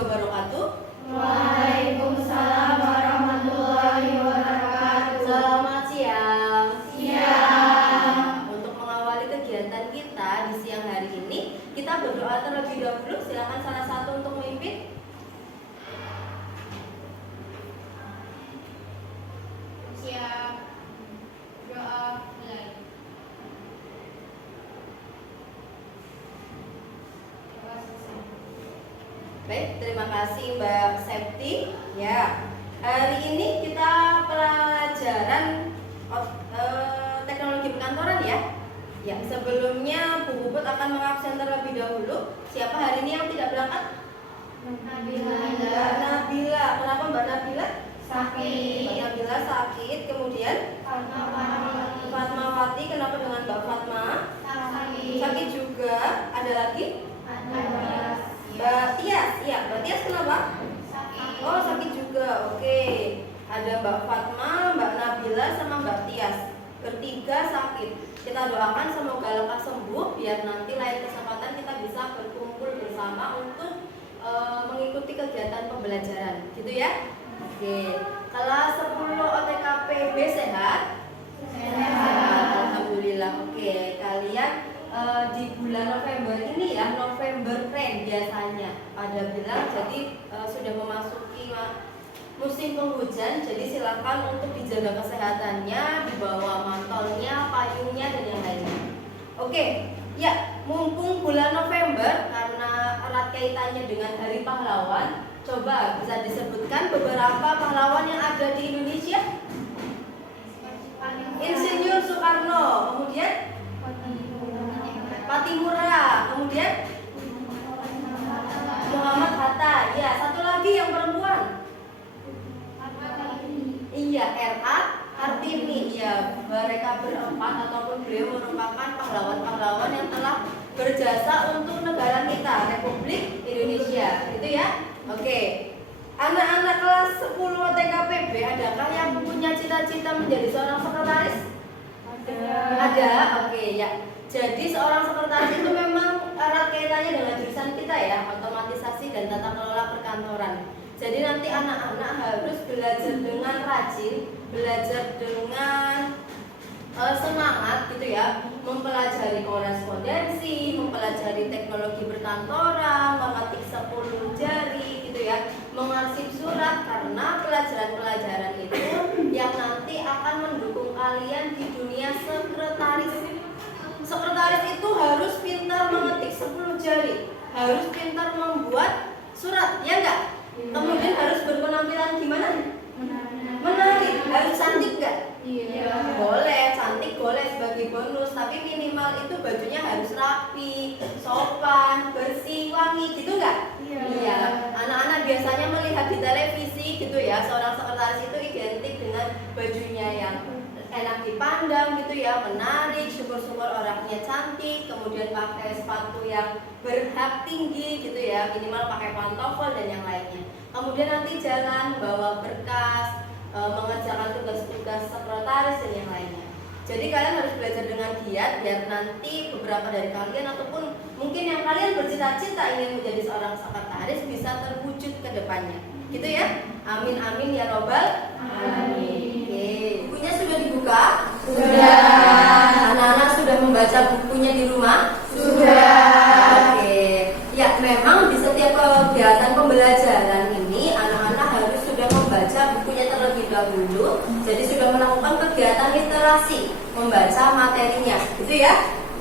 wabarakatuh. Waalaikumsalam warahmatullahi wabarakatuh. Selamat siang. Siang. Untuk mengawali kegiatan kita di siang hari ini, kita berdoa terlebih dahulu. Silakan salah satu untuk memimpin. Siap. Doa mulai. Baik, terima kasih Mbak Septi. Ya, hari ini kita pelajaran teknologi perkantoran ya. Ya, sebelumnya Bu Puput akan mengabsen terlebih dahulu. Siapa hari ini yang tidak berangkat? Mbak Nabila. Kenapa Mbak Nabila? Sakit. Mbak Nabila sakit. Kemudian Fatmawati. Kenapa dengan Mbak Fatma? Sakit juga. Ada lagi? Mbak Tias. Iya, Mbak Tias kenapa? Oh, sakit juga. Oke. Ada Mbak Fatma, Mbak Nabila, sama Mbak Tias. Bertiga sakit. Kita doakan semoga lekas sembuh biar nanti lain kesempatan kita bisa berkumpul bersama untuk mengikuti kegiatan pembelajaran. Gitu ya? Oke. Kelas 10 OTKPB sehat? Sehat. Alhamdulillah. Oke, kalian di bulan November ini ya, November Rain biasanya pada bilang, jadi sudah memasuki musim penghujan, jadi silakan untuk dijaga kesehatannya, dibawa mantolnya, payungnya dan yang lainnya. Oke, ya mumpung bulan November karena erat kaitannya dengan Hari Pahlawan, coba bisa disebutkan beberapa pahlawan yang ada di Indonesia. Insinyur Soekarno, kemudian Patimura, kemudian Muhammad Hatta. Ya, satu lagi yang perempuan. Iya, R.A. Kartini. Ya, mereka berempat ataupun beliau merupakan pahlawan-pahlawan yang telah berjasa untuk negara kita, Republik Indonesia. Gitu ya. Oke. Anak-anak kelas 10 TKPB, adakah yang punya cita-cita menjadi seorang sekretaris? Ada. Oke, ya. Jadi seorang sekretaris itu memang erat kaitannya dengan jurusan kita ya, otomatisasi dan tata kelola perkantoran. Jadi nanti anak-anak harus belajar dengan rajin, belajar dengan semangat gitu ya, mempelajari korespondensi, mempelajari teknologi perkantoran, mengetik 10 jari gitu ya, mengarsip surat, karena pelajaran-pelajaran itu yang nanti akan mendukung kalian di dunia sekretaris. Sekretaris itu harus pintar mengetik 10 jari, harus pintar membuat surat, ya enggak? Kemudian harus berpenampilan gimana? Menarik. Harus cantik enggak? Iya. Boleh, cantik boleh sebagai bonus, tapi minimal itu bajunya harus rapi, sopan, bersih, wangi, gitu enggak? Iya. Anak-anak biasanya melihat di televisi gitu ya, seorang sekretaris itu identik dengan bajunya yang enak dipandang gitu ya, menarik, syukur-syukur orangnya cantik, kemudian pakai sepatu yang berhak tinggi gitu ya, minimal pakai pantofel dan yang lainnya. Kemudian nanti jalan bawa berkas, mengerjakan tugas-tugas sekretaris dan yang lainnya. Jadi kalian harus belajar dengan giat biar nanti beberapa dari kalian ataupun mungkin yang kalian bercita-cita ingin menjadi seorang sekretaris bisa terwujud ke depannya. Gitu ya? Amin amin ya robbal alamin. Oke, bukunya sudah dibuka? Sudah. Anak-anak sudah membaca bukunya di rumah? Sudah. Oke. Ya, memang di setiap kegiatan pembelajaran ini anak-anak harus sudah membaca bukunya terlebih dahulu. Jadi sudah melakukan kegiatan literasi, membaca materinya, gitu ya?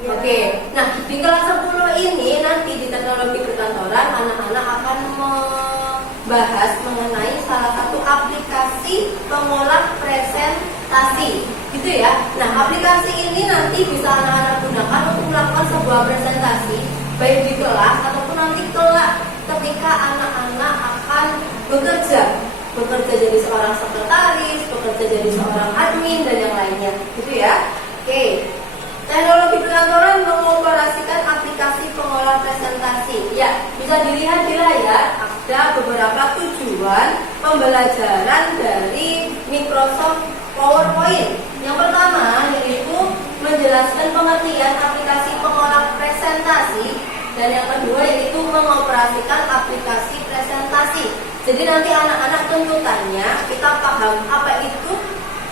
Oke. Nah, di kelas 10 ini nanti di teknologi perkantoran anak-anak akan membahas mengenai salah satu aplikasi pengolah presentasi, gitu ya. Nah, aplikasi ini nanti bisa anak-anak gunakan untuk melakukan sebuah presentasi, baik di kelas ataupun nanti kelak ketika anak-anak akan bekerja jadi seorang sekretaris, bekerja jadi seorang admin dan yang lainnya, gitu ya. Oke. Teknologi perkantoran mengoperasikan aplikasi pengolah presentasi. Ya, bisa dilihat di layar ada beberapa tujuan pembelajaran dari Microsoft PowerPoint. Yang pertama yaitu menjelaskan pengertian aplikasi pengolah presentasi, dan yang kedua yaitu mengoperasikan aplikasi presentasi. presentasi. Jadi nanti anak-anak tuntutannya kita paham apa itu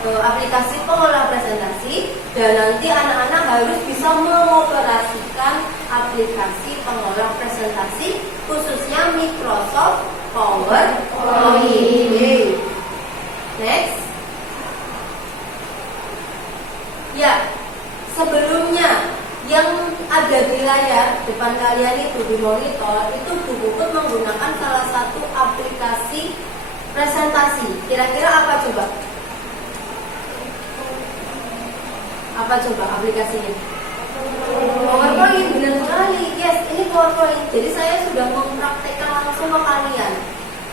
aplikasi pengolah presentasi, dan nanti anak-anak harus bisa mengoperasikan aplikasi pengolah presentasi khususnya Microsoft PowerPoint. Next. Ya, sebelumnya yang ada di layar depan kalian itu di monitor itu Bu Puput menggunakan salah satu aplikasi presentasi. Kira-kira apa coba? Apa coba aplikasinya? PowerPoint, benar sekali. Yes, ini PowerPoint. Jadi saya sudah mempraktekkan langsung ke kalian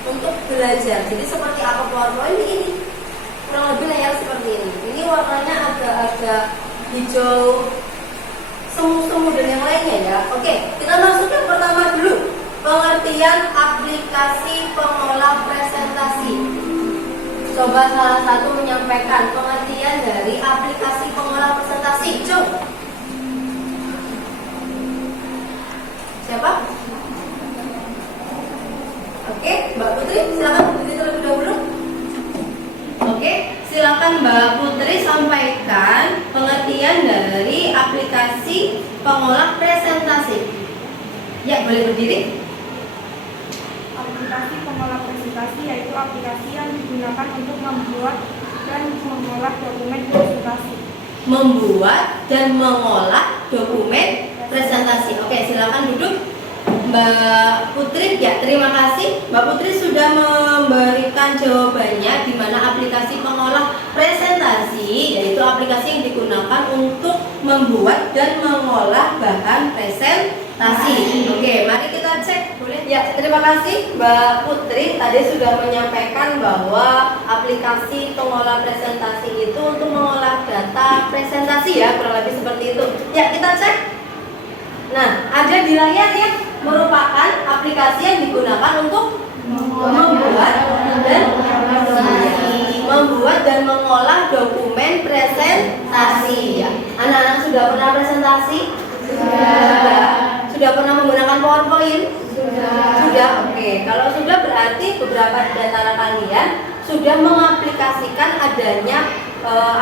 untuk belajar. Jadi seperti apa PowerPoint ini? Kurang lebih layar seperti ini. Ini warnanya agak-agak hijau semu-semu dan yang lainnya ya. Oke, kita masuk yang pertama dulu. Pengertian aplikasi pengolah presentasi. Coba salah satu menyampaikan pengertian dari aplikasi pengolah presentasi. Coba. Siapa? Oke, Mbak Putri, silakan berdiri terlebih dahulu. Oke, silakan Mbak Putri sampaikan pengertian dari aplikasi pengolah presentasi. Ya, boleh berdiri. Aplikasi pengolah presentasi yaitu aplikasi yang digunakan untuk membuat dan mengolah dokumen presentasi. Membuat dan mengolah dokumen presentasi. Oke, silakan duduk. Mbak Putri, ya terima kasih. Mbak Putri sudah memberikan jawabannya di mana aplikasi pengolah presentasi yaitu aplikasi yang digunakan untuk membuat dan mengolah bahan presentasi. Oke, mari kita cek. Boleh? Ya, terima kasih Mbak Putri tadi sudah menyampaikan bahwa aplikasi pengolah presentasi itu untuk mengolah data presentasi ya, kurang lebih seperti itu. Ya, kita cek. Nah, ada di layar ya, merupakan aplikasi yang digunakan untuk membuat dan mengolah dokumen presentasi ya. Anak-anak sudah pernah presentasi? Sudah pernah menggunakan PowerPoint? Sudah. Oke. Kalau sudah berarti beberapa di antara kalian sudah mengaplikasikan adanya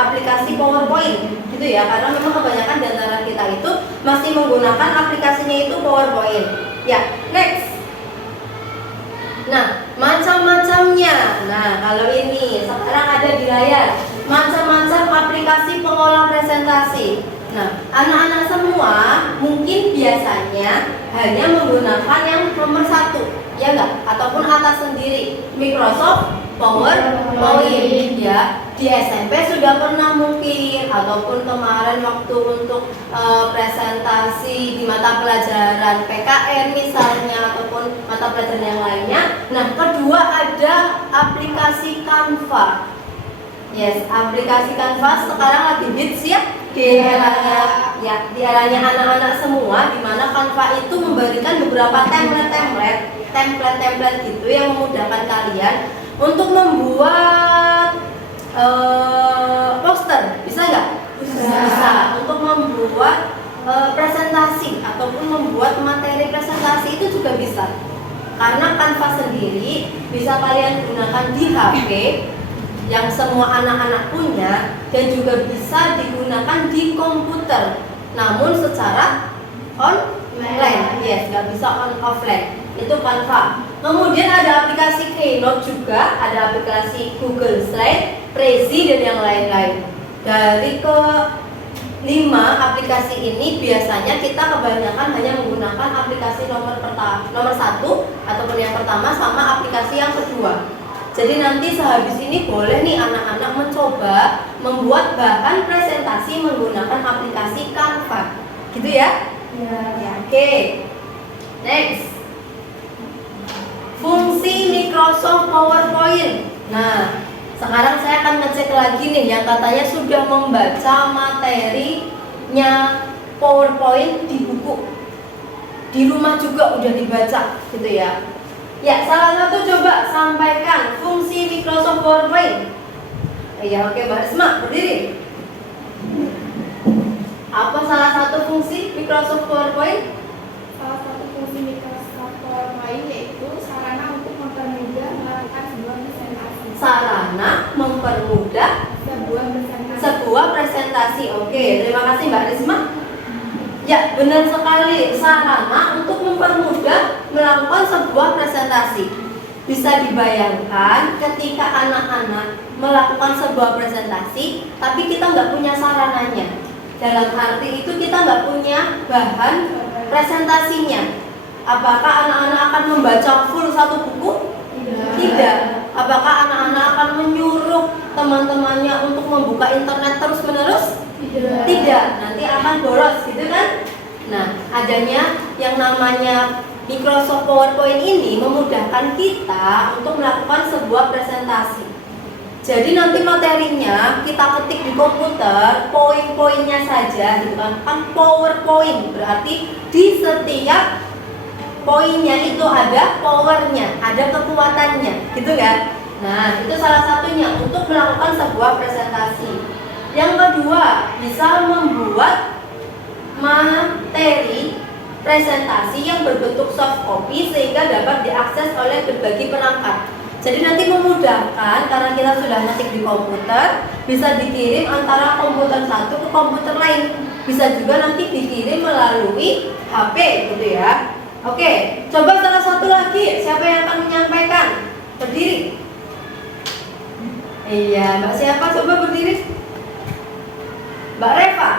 aplikasi PowerPoint gitu ya, karena memang kebanyakan di antara kita itu masih menggunakan aplikasinya itu PowerPoint. Ya, next. Nah, macam-macamnya. Nah, kalau ini sekarang ada di layar, macam-macam aplikasi pengolah presentasi. Nah, anak-anak semua mungkin biasanya hanya menggunakan yang nomor satu, ya enggak? Ataupun atas sendiri, Microsoft PowerPoint ya. Di SMP sudah pernah mungkin, ataupun kemarin waktu untuk presentasi di mata pelajaran PKN misalnya, ataupun mata pelajaran yang lainnya. Nah, kedua ada aplikasi Canva. Yes, aplikasi Canva sekarang lagi hits ya di eranya anak-anak semua, di mana Canva itu memberikan beberapa template gitu yang memudahkan kalian untuk membuat poster, bisa nggak? Bisa. Untuk membuat presentasi ataupun membuat materi presentasi itu juga bisa. Karena Canva sendiri bisa kalian gunakan di HP yang semua anak-anak punya, dan juga bisa digunakan di komputer. Namun secara online, yes, nggak bisa offline. Itu Canva. Kemudian ada aplikasi Keynote juga, ada aplikasi Google Slide, Prezi dan yang lain-lain. Dari ke-5 aplikasi ini biasanya kita kebanyakan hanya menggunakan aplikasi nomor 1 ataupun yang pertama sama aplikasi yang kedua. Jadi nanti sehabis ini boleh nih anak-anak mencoba membuat bahan presentasi menggunakan aplikasi Canva. Gitu ya? Ya. Oke. Next. Fungsi Microsoft PowerPoint. Nah, sekarang saya akan ngecek lagi nih yang katanya sudah membaca materinya PowerPoint di buku. Di rumah juga udah dibaca gitu ya. Ya, salah satu coba sampaikan fungsi Microsoft PowerPoint. Ya, oke, Mbak Risma, berdiri. Apa salah satu fungsi Microsoft PowerPoint? Salah satu fungsi Microsoft PowerPoint yaitu sarana untuk sarana mempermudah sebuah presentasi. Oke, terima kasih Mbak Risma. Ya, benar sekali, sarana untuk mempermudah melakukan sebuah presentasi. Bisa dibayangkan ketika anak-anak melakukan sebuah presentasi, tapi kita nggak punya sarananya. Dalam arti itu kita nggak punya bahan presentasinya. Apakah anak-anak akan membaca full satu buku? Tidak. Apakah anak-anak akan menyuruh teman-temannya untuk membuka internet terus-menerus? Tidak. Nanti akan boros, gitu kan? Nah, adanya yang namanya Microsoft PowerPoint ini memudahkan kita untuk melakukan sebuah presentasi. Jadi nanti materinya kita ketik di komputer, poin-poinnya saja, gitu kan? Kan PowerPoint berarti di setiap poinnya itu ada powernya, ada kekuatannya, gitu kan? Nah, itu salah satunya untuk melakukan sebuah presentasi. Yang kedua, bisa membuat materi presentasi yang berbentuk soft copy sehingga dapat diakses oleh berbagai perangkat. Jadi nanti memudahkan karena kita sudah ngetik di komputer, bisa dikirim antara komputer satu ke komputer lain. Bisa juga nanti dikirim melalui HP, gitu ya. Oke, coba salah satu lagi, siapa yang akan menyampaikan? Berdiri. Iya, Mbak siapa? Coba berdiri. Mbak Reva.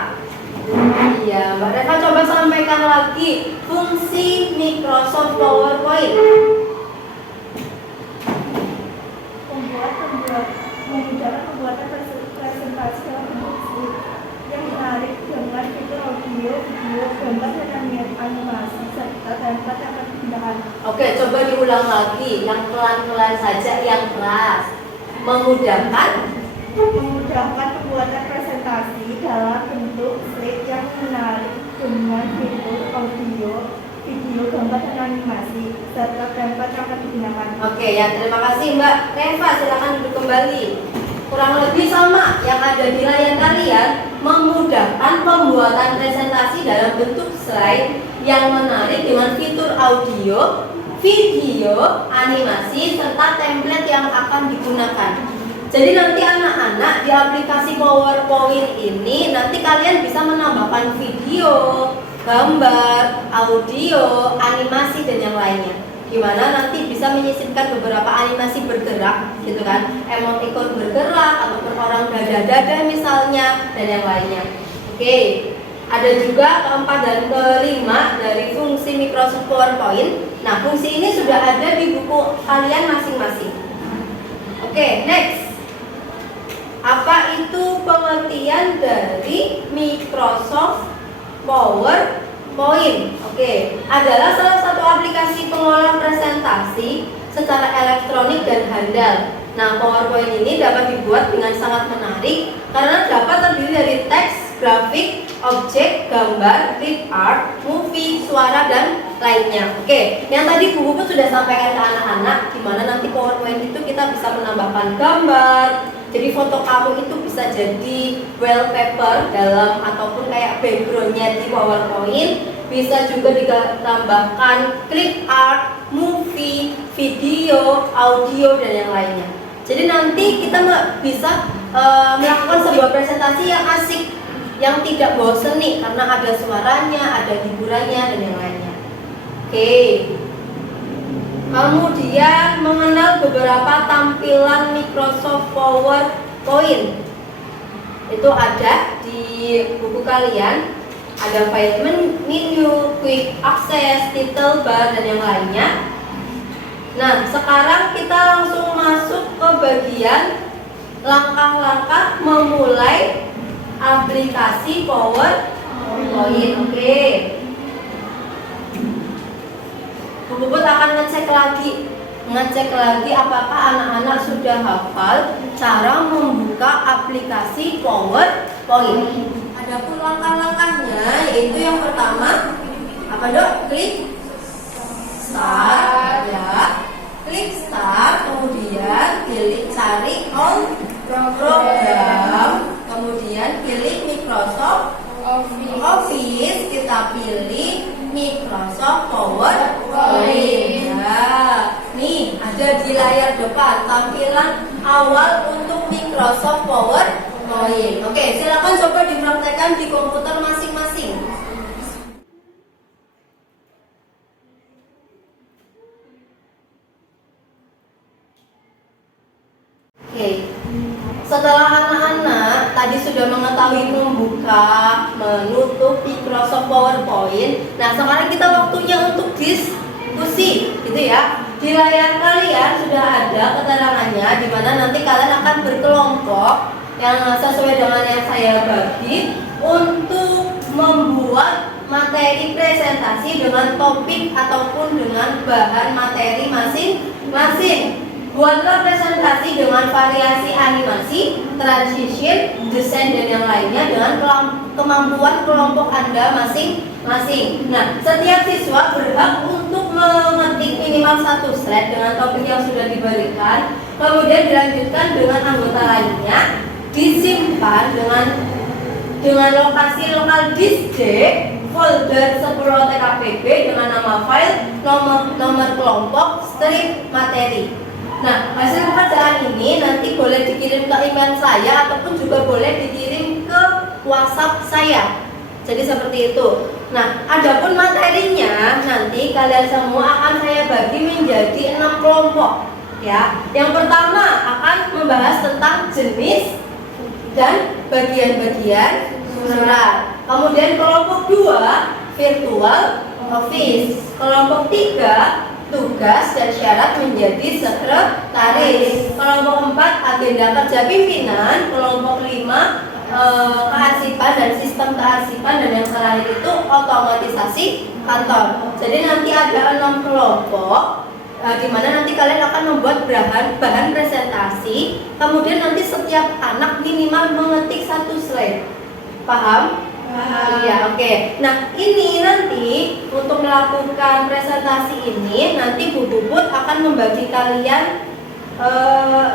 Iya, Mbak Reva coba sampaikan lagi fungsi Microsoft PowerPoint. Memudahkan pembuatan presentasi dalam bentuk slide yang menarik dengan fitur audio, video, gambar dan animasi serta template yang akan digunakan. Oke, coba diulang lagi, yang pelan-pelan saja, yang keras. Memudahkan pembuatan presentasi dalam bentuk slide yang menarik dengan fitur audio, video, gambar dan animasi serta template yang akan digunakan. Oke, ya terima kasih Mbak Reva, silakan duduk kembali. Kurang lebih sama yang ada di layar kalian, memudahkan pembuatan presentasi dalam bentuk slide yang menarik dengan fitur audio, video, animasi serta template yang akan digunakan. Jadi nanti anak-anak di aplikasi PowerPoint ini nanti kalian bisa menambahkan video, gambar, audio, animasi dan yang lainnya. Gimana nanti bisa menyisipkan beberapa animasi bergerak, gitu kan? Emoticon bergerak ataupun orang dada-dada misalnya dan yang lainnya. Oke, ada juga keempat dan kelima dari fungsi Microsoft PowerPoint. Nah, fungsi ini sudah ada di buku kalian masing-masing. Oke, next. Apa itu pengertian dari Microsoft PowerPoint? Oke, adalah salah satu aplikasi pengolah presentasi secara elektronik dan handal. Nah, PowerPoint ini dapat dibuat dengan sangat menarik karena dapat terdiri dari teks, grafik, objek, gambar, clip art, movie, suara, dan lainnya. Oke, yang tadi Bu Puput sudah sampaikan ke anak-anak gimana nanti PowerPoint itu kita bisa menambahkan gambar. Jadi foto kamu itu bisa jadi wallpaper dalam ataupun kayak backgroundnya di PowerPoint. Bisa juga ditambahkan clip art, movie, video, audio dan yang lainnya. Jadi nanti kita bisa melakukan sebuah presentasi yang asik, yang tidak bosen nih karena ada suaranya, ada hiburannya dan yang lainnya. Oke. Kemudian mengenal beberapa tampilan Microsoft PowerPoint. Itu ada di buku kalian. Ada file menu, quick access, title bar dan yang lainnya. Nah, sekarang kita langsung masuk ke bagian langkah-langkah memulai aplikasi PowerPoint. Oke. Bu Puput akan ngecek lagi apakah anak-anak sudah hafal cara membuka aplikasi PowerPoint. Adapun langkah-langkahnya yaitu yang pertama apa dok? Klik start ya. Klik start, kemudian pilih cari all program, kemudian pilih Microsoft Office, kita pilih Microsoft PowerPoint. Nah, nih ada di layar depan tampilan Microsoft PowerPoint. Oke, silakan coba dipraktekkan di komputer masing-masing. Oke, setelah anak-anak tadi sudah mengetahui membuka, menutup Microsoft PowerPoint, nah sekarang kita waktunya untuk diskusi, gitu ya. Di layar kalian sudah ada keterangannya, di mana nanti kalian akan berkelompok yang sesuai dengan yang saya bagi untuk membuat materi presentasi dengan topik ataupun dengan bahan materi masing-masing. Buatlah presentasi dengan variasi animasi, transition, desain dan yang lainnya dengan kemampuan kelompok Anda masing-masing. Nah, setiap siswa berhak untuk mengetik minimal 1 slide dengan topik yang sudah diberikan, kemudian dilanjutkan dengan anggota lainnya, disimpan dengan lokasi lokal disk D, folder 10 TKPB dengan nama file, nomor kelompok, strip materi. Nah, hasil pekerjaan ini nanti boleh dikirim ke email saya ataupun juga boleh dikirim ke WhatsApp saya. Jadi seperti itu. Nah, adapun materinya nanti kalian semua akan saya bagi menjadi 6 kelompok, ya. Yang pertama akan membahas tentang jenis dan bagian-bagian surat. Kemudian kelompok 2 virtual office. Kelompok 3 tugas dan syarat menjadi sekretaris. Kelompok 4 agenda kerja pimpinan. Kelompok 5 kearsipan dan sistem kearsipan, dan yang terakhir itu otomatisasi kantor. Jadi nanti ada 6 kelompok di mana nanti kalian akan membuat bahan presentasi. Kemudian nanti setiap anak minimal mengetik 1 slide. Paham? Iya, oke. Nah, ini nanti untuk melakukan presentasi ini nanti Bu Puput akan membagi kalian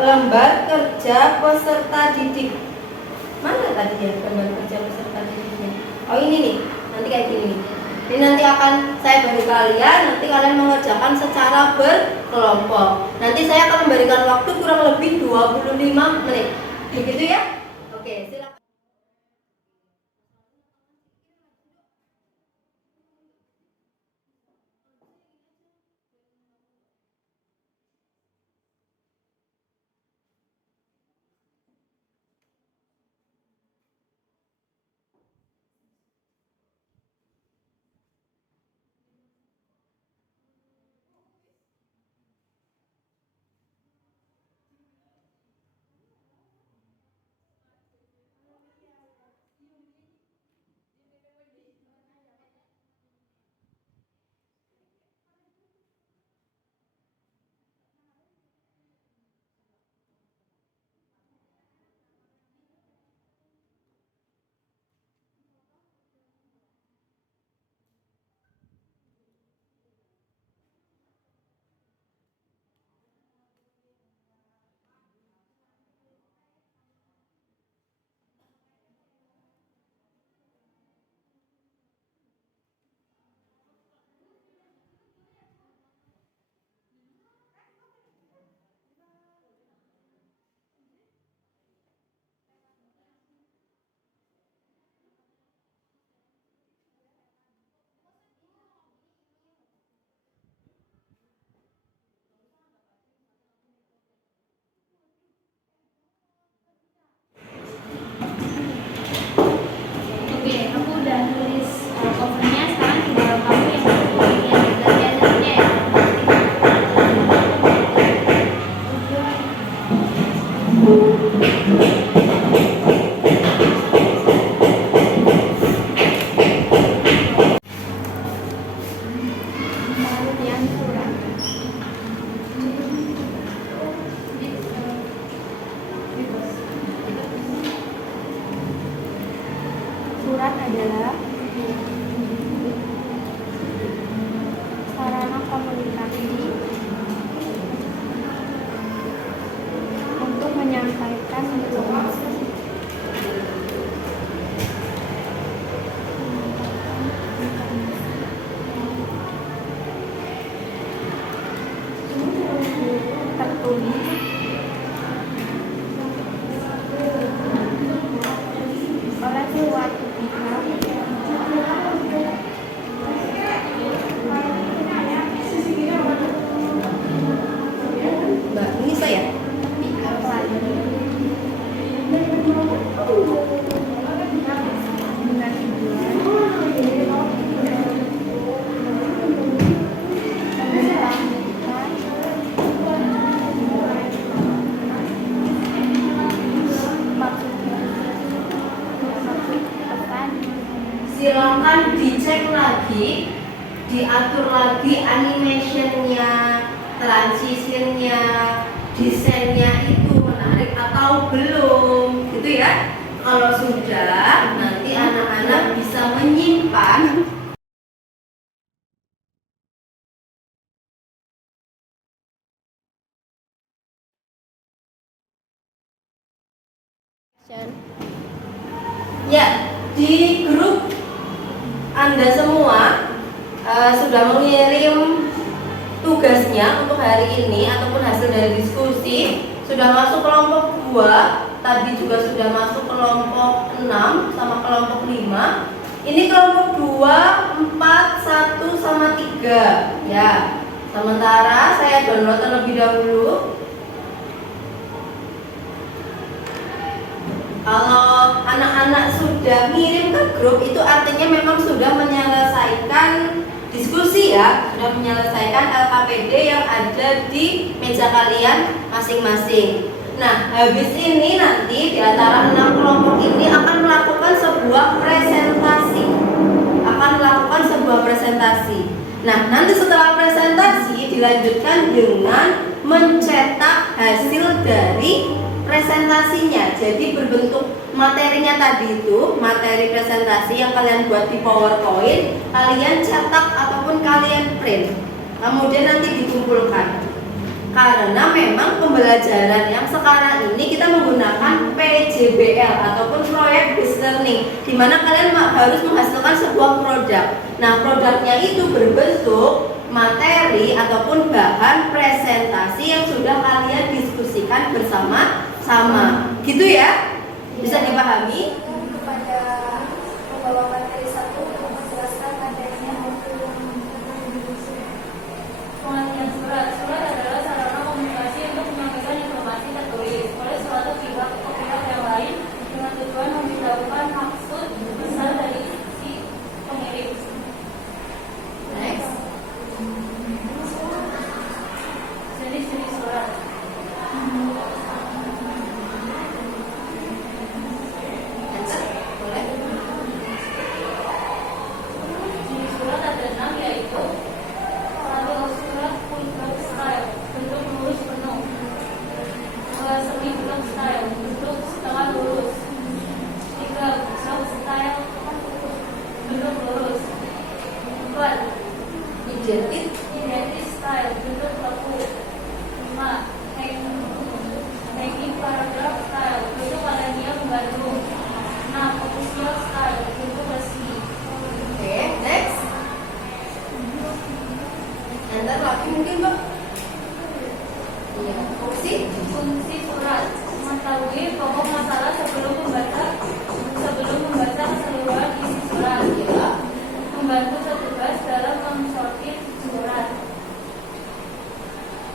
lembar kerja peserta didik. Mana tadi ya lembar kerja peserta didiknya? Oh, ini nih. Nanti kayak gini nih. Ini nanti akan saya bagi kalian, nanti kalian mengerjakan secara berkelompok. Nanti saya akan memberikan waktu kurang lebih 25 menit. Begitu ya? Oke, silakan. Oke, aku udah tulis covernya. Sekarang tinggal kamu yang bagian-bagiannya ya. Kemudian surat. Surat adalah sarana komunikasi untuk menyampaikan informasi. Tertulis diatur lagi animationnya, transitionnya, desainnya itu menarik atau belum, gitu ya. Kalau sudah, nanti anak-anak bisa menyimpan ya di grup Anda semua sudah mengirim tugasnya untuk hari ini ataupun hasil dari diskusi. Sudah masuk kelompok 2, tadi juga sudah masuk kelompok 6 sama kelompok 5. Ini kelompok 2, 4, 1 sama 3 ya. Sementara saya download terlebih dahulu. Kalau anak-anak sudah ngirim ke grup, itu artinya memang sudah menyelesaikan diskusi ya, sudah menyelesaikan LKPD yang ada di meja kalian masing-masing. Nah, habis ini nanti di antara 6 kelompok ini akan melakukan sebuah presentasi. Nah, nanti setelah presentasi dilanjutkan dengan mencetak hasil dari presentasinya. Jadi berbentuk materinya tadi itu, materi presentasi yang kalian buat di PowerPoint, kalian cetak ataupun kalian print. Kemudian nanti dikumpulkan. Karena memang pembelajaran yang sekarang ini kita menggunakan PJBL ataupun Project Based Learning, di mana kalian harus menghasilkan sebuah produk. Nah, produknya itu berbentuk materi ataupun bahan presentasi yang sudah kalian diskusikan bersama-sama. Gitu ya? Bisa dipahami? Kepada pembawa materi 1 untuk menjelaskan materinya maupun Pengertian surat. Surat adalah sarana komunikasi untuk menyampaikan informasi tertulis oleh suatu pihak ke pihak yang lain dengan tujuan memberitahukan maksud besar dari si pengirim. Next. Jenis-jenis surat. Answer? Boleh? Jenis surat ada 6, yaitu 1. Surat full style, bentuk lurus penuh. 2. Semi block style, bentuk setengah lurus. 3. Soft style, bentuk lurus. 4. Identity style, bentuk kaku. 5. Hanging paragraph style, bentuk alinea menggantung. 6. Official style, bentuk resmi. Oke, next. Enter lagi mungkin, Mbak? Iya, fungsi. Fungsi surat: mengetahui pokok masalah sebelum membaca keseluruhan isi surat. Ya. Membantu petugas dalam mensortir surat.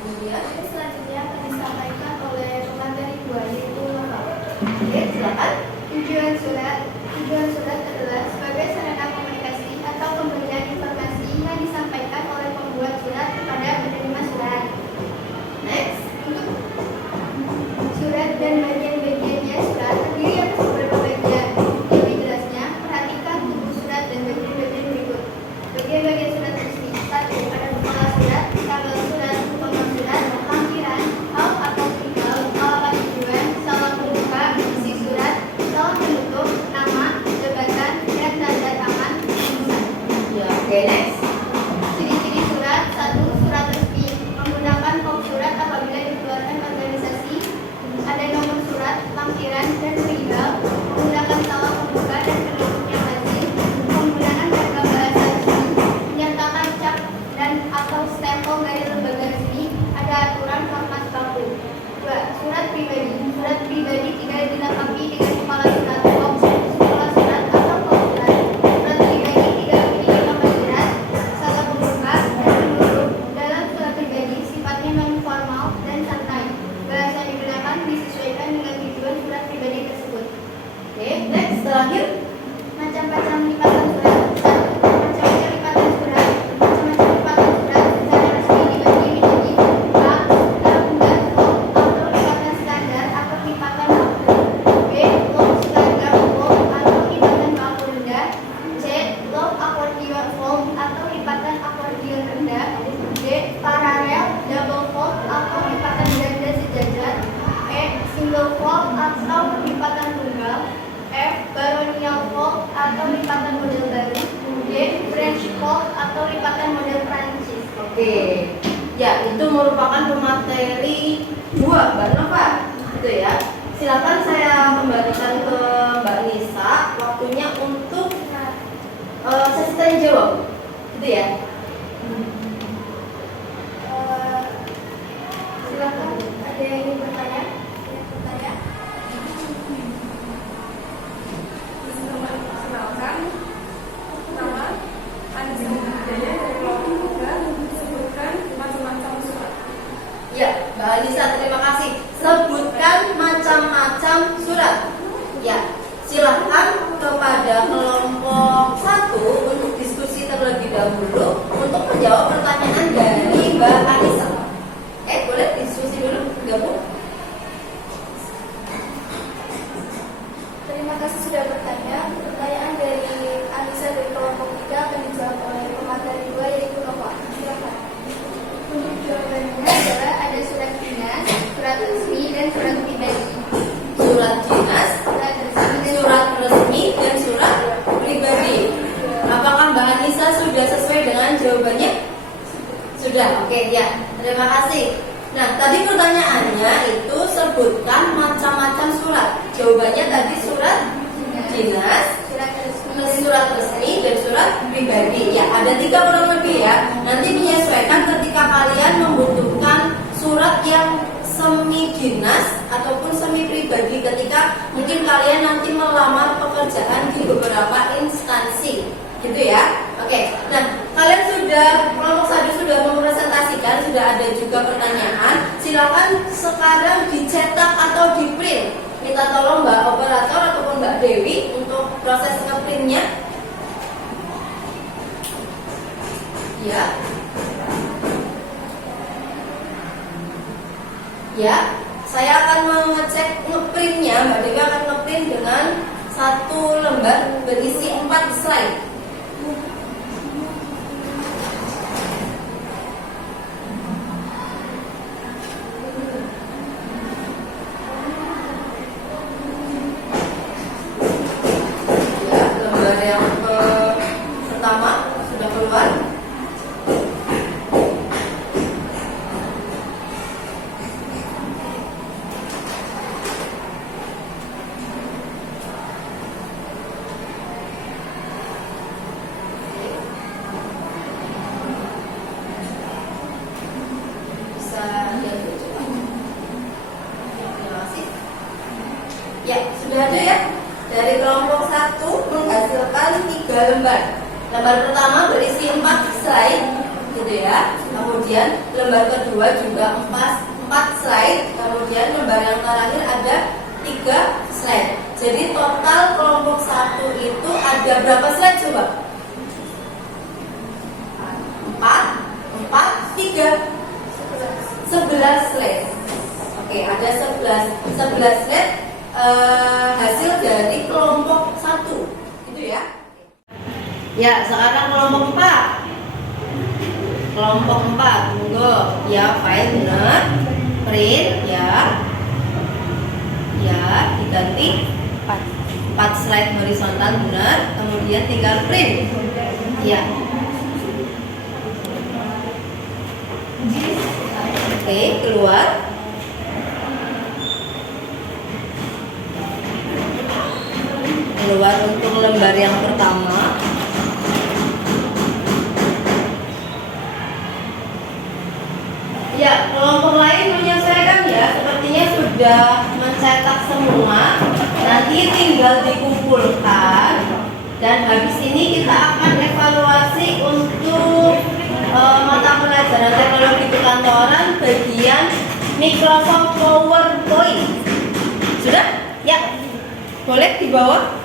Iya. selanjutnya akan disampaikan oleh pemateri 2 yaitu lokal. Oke, silakan. Tujuan surat adalah sebagai sarana komunikasi atau pemberian informasi yang disampaikan oleh pembuat surat kepada penerima surat. Next. Untuk surat dan bagian-bagiannya surat terdiri atas beberapa bagian. Lebih jelasnya, perhatikan tubuh surat dan bagian-bagian berikut. Bagian-bagian surat resmi. 1. Ada kepala surat, tabel surat, penggal surat, lampiran, hal atau simbol, alamat tujuan, salam pembuka, isi surat, salam penutup, nama, jabatan, Oke. Ya, itu merupakan pemateri 2, Mbak Nova. Gitu ya. Silakan saya kembalikan ke Mbak Nisa waktunya untuk sesi tanya jawab. Gitu ya. Silakan, ada yang ingin bertanya? Perkenalkan, nama Anissa Hidayah dari kelompok 3, disebutkan macam-macam surat. Ya, Mbak Anissa, terima kasih. Sebutkan macam-macam surat. Ya, silahkan kepada kelompok 1 untuk diskusi terlebih dahulu untuk menjawab pertanyaan dari Mbak Anissa. Boleh diskusi dulu, gabung. Terima kasih sudah bertanya. Pertanyaan dari Anissa dari kelompok 3 akan dijawab oleh pemateri 2 yaitu Nova. Silakan. Untuk jawabannya adalah ada surat dinas, surat resmi, dan surat pribadi. Surat dinas, Surat resmi dan surat resmi, dan surat pribadi. Apakah Mbak Anissa sudah sesuai dengan jawabannya? Sudah, oke ya. Terima kasih. Nah, tadi pertanyaannya itu sebutkan macam-macam surat. Jawabannya tadi surat dinas, surat resmi, dan surat pribadi. Ya, ada 3 kurang lebih ya. Nanti menyesuaikan ketika kalian membutuhkan surat yang semi dinas ataupun semi pribadi ketika mungkin kalian nanti melamar pekerjaan di beberapa instansi. Gitu ya. Oke. Nah, kalian sudah kelompok 1 sudah mempresentasikan, sudah ada juga pertanyaan. Silakan sekarang dicetak atau di print. Minta tolong Mbak operator ataupun Mbak Dewi untuk proses ngeprintnya. Ya. Ya, saya akan mengecek ngeprintnya. Mbak Dewi akan ngeprint dengan 1 lembar berisi 4 slide. Pertama sudah keluar. Bisa diambil coba. Terima kasih. Ya, sudah ada ya. Dari kelompok 1 menghasilkan 3 lembar. Lembar pertama berisi 4 slide, gitu ya. Kemudian lembar kedua juga 4 slide. Kemudian lembar yang terakhir ada 3 slide. Jadi total kelompok 1 itu ada berapa slide coba? 4, 3, 11 slide. Oke, ada 11 slide. Hasil dari kelompok 1 gitu ya. Ya, sekarang kelompok 4. Kelompok 4, tunggu ya, file benar, print ya. Ya, diganti 4 slide horizontal benar, kemudian tinggal print. Ya. Oke, keluar. Keluar untuk lembar yang pertama. Ya, kelompok lain menyesuaikan ya. Sepertinya sudah mencetak semua. Nanti tinggal dikumpulkan. Dan habis ini kita akan evaluasi untuk mata pelajaran teknologi perkantoran bagian Microsoft PowerPoint. Sudah? Ya. Boleh dibawa?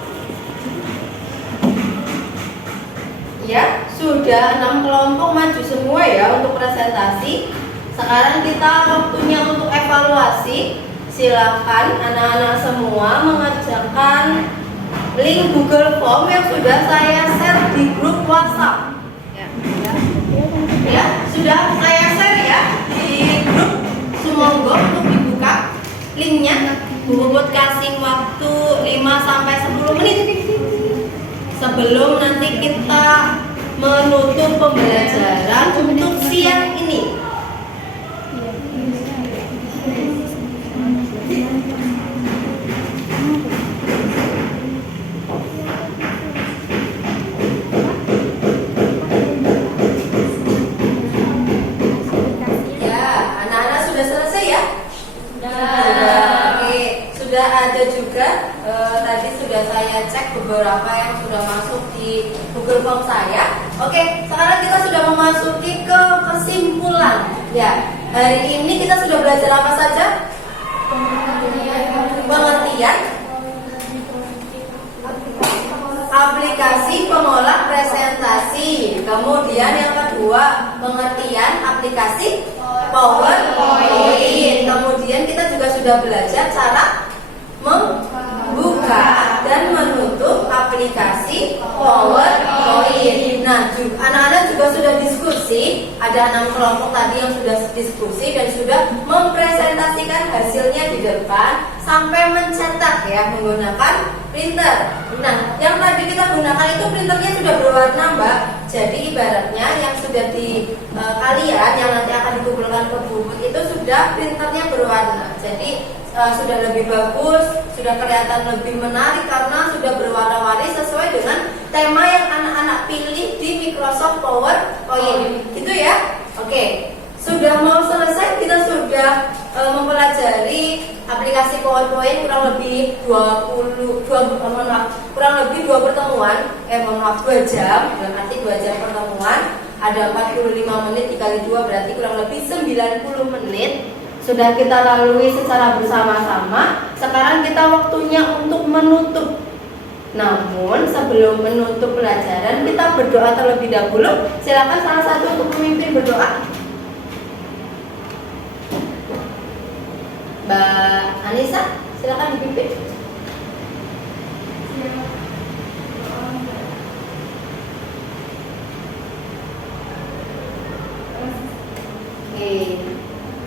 Ya, sudah 6 kelompok maju semua ya untuk presentasi. Sekarang kita waktunya untuk evaluasi. Silakan anak-anak semua mengerjakan link Google Form yang sudah saya share di grup WhatsApp. Ya, sudah saya share ya di grup. Semoga untuk dibuka linknya. Bu Puput kasih waktu 5-10 menit sebelum nanti kita menutup pembelajaran untuk siang Hari ini kita sudah belajar apa saja? Pengertian aplikasi pengolah presentasi. Kemudian yang kedua, pengertian aplikasi PowerPoint. Kemudian kita juga sudah belajar cara membuka dan menutup aplikasi PowerPoint. Nah, anak-anak juga sudah diskusi. Ada 6 kelompok tadi yang sudah diskusi dan sudah mempresentasikan hasilnya di depan sampai mencetak ya menggunakan printer. Nah, yang tadi kita gunakan itu printernya sudah berwarna, Mbak. Jadi ibaratnya yang sudah di kalian yang nanti akan dikumpulkan ke buku itu sudah printernya berwarna. Jadi sudah lebih bagus, sudah kelihatan lebih menarik karena sudah berwarna-warni sesuai dengan tema yang anak-anak pilih di Microsoft PowerPoint. Gitu ya? Oke. Sudah mau selesai, kita sudah mempelajari aplikasi PowerPoint kurang lebih 2 pertemuan, 2 jam, dan arti 2 jam pertemuan, ada 45 menit dikali 2 berarti kurang lebih 90 menit. Sudah kita lalui secara bersama-sama. Sekarang kita waktunya untuk menutup. Namun sebelum menutup pelajaran kita berdoa terlebih dahulu. Silakan salah satu untuk pemimpin berdoa. Mbak Anissa, silakan dipimpin. Oke.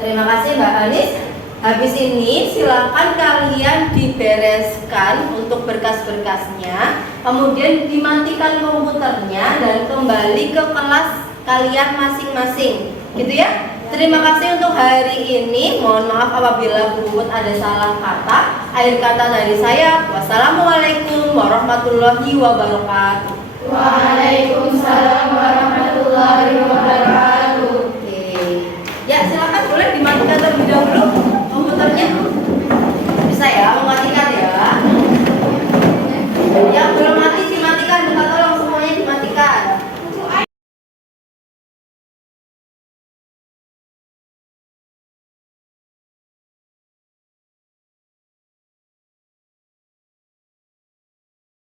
Terima kasih Mbak Anis. Habis ini silakan kalian dibereskan untuk berkas-berkasnya, kemudian dimatikan komputernya dan kembali ke kelas kalian masing-masing. Gitu ya. Terima kasih untuk hari ini. Mohon maaf apabila Bu ada salah kata. Akhir kata dari saya, wassalamualaikum warahmatullahi wabarakatuh. Waalaikumsalam warahmatullahi wabarakatuh.